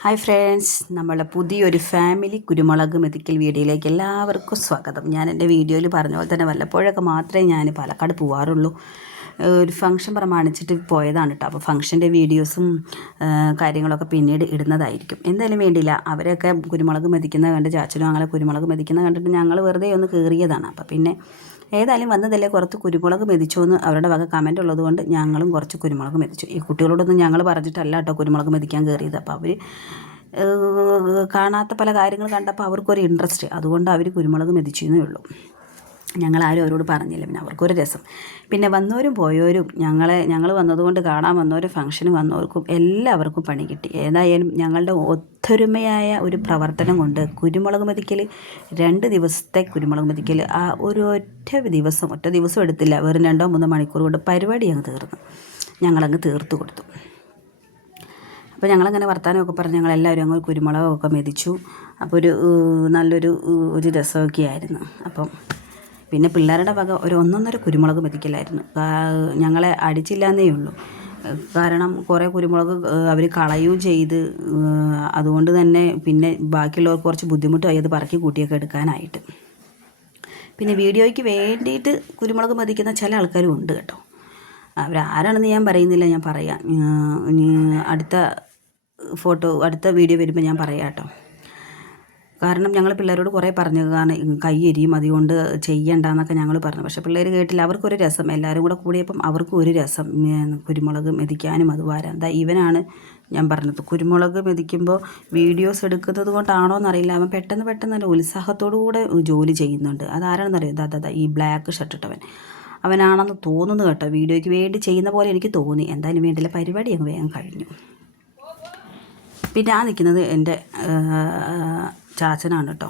Hi friends, നമ്മളെ പുതിയൊരു family കുരുമുളക് മെതിക്കൽ വീഡിയോയിലേക്ക് എല്ലാവർക്കും സ്വാഗതം. ഞാൻ എൻ്റെ വീഡിയോയിൽ പറഞ്ഞ പോലെ തന്നെ വല്ലപ്പോഴൊക്കെ മാത്രമേ ഞാൻ പാലക്കാട് പോകാറുള്ളൂ. ഒരു ഫംഗ്ഷൻ പ്രമാണിച്ചിട്ട് പോയതാണ് കേട്ടോ. അപ്പോൾ ഫംഗ്ഷൻ്റെ വീഡിയോസും കാര്യങ്ങളൊക്കെ പിന്നീട് ഇടുന്നതായിരിക്കും. എന്തായാലും വേണ്ടിയില്ല, അവരൊക്കെ കുരുമുളക് മെതിക്കുന്നത് കണ്ട് ചാച്ചനും അങ്ങനെ കുരുമുളക് മെതിക്കുന്നത് കണ്ടിട്ട് ഞങ്ങൾ വെറുതെ ഒന്ന് കയറിയതാണ്. അപ്പോൾ പിന്നെ ഏതായാലും വന്നതല്ലേ, കുറച്ച് കുരുമുളക് മെതിച്ചു എന്ന് അവരുടെ വക കമൻ്റ് ഉള്ളതുകൊണ്ട് ഞങ്ങളും കുറച്ച് കുരുമുളക് മെതിച്ചു. ഈ കുട്ടികളോടൊന്നും ഞങ്ങൾ പറഞ്ഞിട്ടല്ല കേട്ടോ കുരുമുളക് മെതിക്കാൻ കയറിയത്. അപ്പോൾ അവർ കാണാത്ത പല കാര്യങ്ങൾ കണ്ടപ്പോൾ അവർക്കൊരു ഇൻട്രസ്റ്റ്, അതുകൊണ്ട് അവർ കുരുമുളക് മെതിച്ചെന്നേ ഉള്ളൂ. ഞങ്ങളാരും അവരോട് പറഞ്ഞില്ല. പിന്നെ അവർക്കൊരു രസം. പിന്നെ വന്നവരും പോയവരും ഞങ്ങൾ വന്നതുകൊണ്ട് കാണാൻ വന്നവരും ഫംഗ്ഷന് വന്നവർക്കും എല്ലാവർക്കും പണി കിട്ടി. ഏതായാലും ഞങ്ങളുടെ ഒത്തൊരുമയായ ഒരു പ്രവർത്തനം കൊണ്ട് കുരുമുളക് മെതിക്കൽ 2 ദിവസത്തെ കുരുമുളക് മെതിക്കൽ ആ ഒറ്റ ദിവസം എടുത്തില്ല, വെറും 2-3 മണിക്കൂർ കൊണ്ട് പരിപാടി അങ്ങ് തീർന്നു. ഞങ്ങളങ്ങ് തീർത്തു കൊടുത്തു. അപ്പോൾ ഞങ്ങളങ്ങനെ വർത്തമാനമൊക്കെ പറഞ്ഞ് ഞങ്ങളെല്ലാവരും അങ്ങ് കുരുമുളകൊക്കെ മെതിച്ചു. അപ്പോൾ നല്ലൊരു രസമൊക്കെ ആയിരുന്നു. അപ്പം പിന്നെ പിള്ളേരുടെ വക ഒരു 1.5 കുരുമുളക് മെതിക്കലായിരുന്നു. ഞങ്ങളെ അടിച്ചില്ലാന്നേ ഉള്ളൂ. കാരണം കുറേ കുരുമുളക് അവർ കളയുകയും ചെയ്ത്, അതുകൊണ്ട് തന്നെ പിന്നെ ബാക്കിയുള്ളവർക്ക് കുറച്ച് ബുദ്ധിമുട്ടായി അത് പറക്കി കൂട്ടിയൊക്കെ എടുക്കാനായിട്ട്. പിന്നെ വീഡിയോയ്ക്ക് വേണ്ടിയിട്ട് കുരുമുളക് മെതിക്കുന്ന ചില ആൾക്കാരും ഉണ്ട് കേട്ടോ. അവരാരാണെന്ന് ഞാൻ പറയുന്നില്ല, ഞാൻ പറയാം. ഇനി അടുത്ത വീഡിയോ വരുമ്പോൾ ഞാൻ പറയാം കേട്ടോ. കാരണം ഞങ്ങൾ പിള്ളേരോട് കുറേ പറഞ്ഞു, കാരണം കൈ എരിയും, അതുകൊണ്ട് ചെയ്യണ്ടെന്നൊക്കെ ഞങ്ങൾ പറഞ്ഞു. പക്ഷേ പിള്ളേർ കേട്ടില്ല. അവർക്കൊരു രസം, എല്ലാവരും കൂടെ കൂടിയപ്പം അവർക്കും ഒരു രസം, കുരുമുളക് മെതിക്കാനും അത് വാരാൻ. എന്താ ഇവനാണ് ഞാൻ പറഞ്ഞത്, കുരുമുളക് മെതിക്കുമ്പോൾ വീഡിയോസ് എടുക്കുന്നത് കൊണ്ടാണോ എന്നറിയില്ല, അവൻ പെട്ടെന്ന് നല്ല ഉത്സാഹത്തോടു കൂടെ ജോലി ചെയ്യുന്നുണ്ട്. അതാരാണെന്നറിയാം, അതാ ഈ ബ്ലാക്ക് ഷർട്ട് ഇട്ടവൻ, അവനാണെന്ന് തോന്നുന്നു കേട്ടോ. വീഡിയോയ്ക്ക് വേണ്ടി ചെയ്യുന്ന പോലെ എനിക്ക് തോന്നി. എന്തായാലും വേണ്ടിയില്ല, പരിപാടി അങ്ങ് വേഗം കഴിഞ്ഞു. പിന്നെ നിൽക്കുന്നത് എൻ്റെ ചാച്ചനാണ് കേട്ടോ.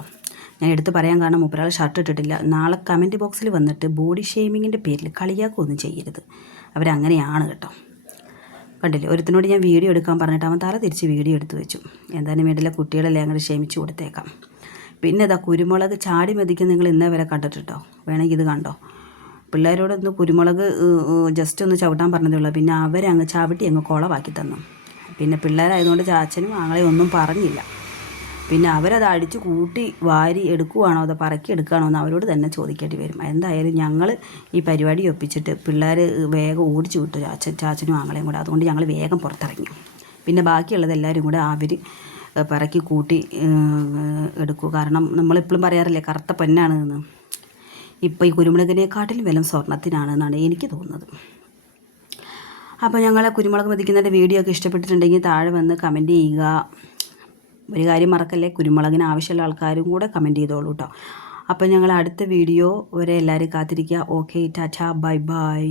ഞാൻ എടുത്ത് പറയാൻ കാരണം മൂപ്പരാൾ ഷർട്ട് ഇട്ടിട്ടില്ല. നാളെ കമൻറ്റ് ബോക്സിൽ വന്നിട്ട് ബോഡി ഷെയ്മിങ്ങിൻ്റെ പേരിൽ കളിയാക്കുകയൊന്നും ചെയ്യരുത്. അവരങ്ങനെയാണ് കേട്ടോ. കണ്ടില്ലേ, ഒരുത്തിനോട് ഞാൻ വീഡിയോ എടുക്കാൻ പറഞ്ഞിട്ട് അവൻ തല തിരിച്ച് വീഡിയോ എടുത്ത് വെച്ചു. എന്തായാലും വേണ്ടില്ല, കുട്ടികളെല്ലാം അങ്ങോട്ട് ക്ഷമിച്ച് കൊടുത്തേക്കാം. പിന്നെ ഇതാ കുരുമുളക് ചാടി മെതിക്കുന്ന നിങ്ങൾ ഇന്നേ വരെ കണ്ടിട്ടുണ്ടോ? വേണമെങ്കിൽ ഇത് കണ്ടോ. പിള്ളേരോടൊന്ന് കുരുമുളക് ജസ്റ്റ് ഒന്ന് ചവിട്ടാൻ പറഞ്ഞതേ ഉള്ളൂ. പിന്നെ അവരങ്ങ് ചവിട്ടി അങ്ങ് കുളവാക്കി തന്നു. പിന്നെ പിള്ളേരായതുകൊണ്ട് ചാച്ചനും ആങ്ങളെ ഒന്നും പറഞ്ഞില്ല. പിന്നെ അവരത് അടിച്ച് കൂട്ടി വാരി എടുക്കുവാണോ അതോ പറക്കി എടുക്കുകയാണോ എന്ന് അവരോട് തന്നെ ചോദിക്കേണ്ടി വരും. എന്തായാലും ഞങ്ങൾ ഈ പരിപാടി ഒപ്പിച്ചിട്ട് പിള്ളേർ വേഗം ഓടിച്ചു വിട്ടു, ചാച്ചനും ആങ്ങളെയും കൂടെ. അതുകൊണ്ട് ഞങ്ങൾ വേഗം പുറത്തിറങ്ങി. പിന്നെ ബാക്കിയുള്ളത് എല്ലാവരും കൂടെ അവർ പറക്കി കൂട്ടി എടുക്കും. കാരണം നമ്മളെപ്പോഴും പറയാറില്ലേ കറുത്ത പൊന്നാണ് എന്ന്. ഇപ്പോൾ ഈ കുരുമുളകിനെക്കാട്ടിലും വില സ്വർണ്ണത്തിനാണ് എന്നാണ് എനിക്ക് തോന്നുന്നത്. അപ്പോൾ ഞങ്ങളെ കുരുമുളക് മെതിക്കുന്നതിൻ്റെ വീഡിയോ ഒക്കെ ഇഷ്ടപ്പെട്ടിട്ടുണ്ടെങ്കിൽ താഴെ വന്ന് കമൻറ്റ് ചെയ്യുക. ഒരു കാര്യം മറക്കല്ലേ, കുരുമുളകിന് ആവശ്യമുള്ള ആൾക്കാരും കൂടെ കമൻറ്റ് ചെയ്തോളൂ കേട്ടോ. അപ്പോൾ ഞങ്ങൾ അടുത്ത വീഡിയോ വരെ എല്ലാവരും കാത്തിരിക്കുക. Okay, Tata, bye bye.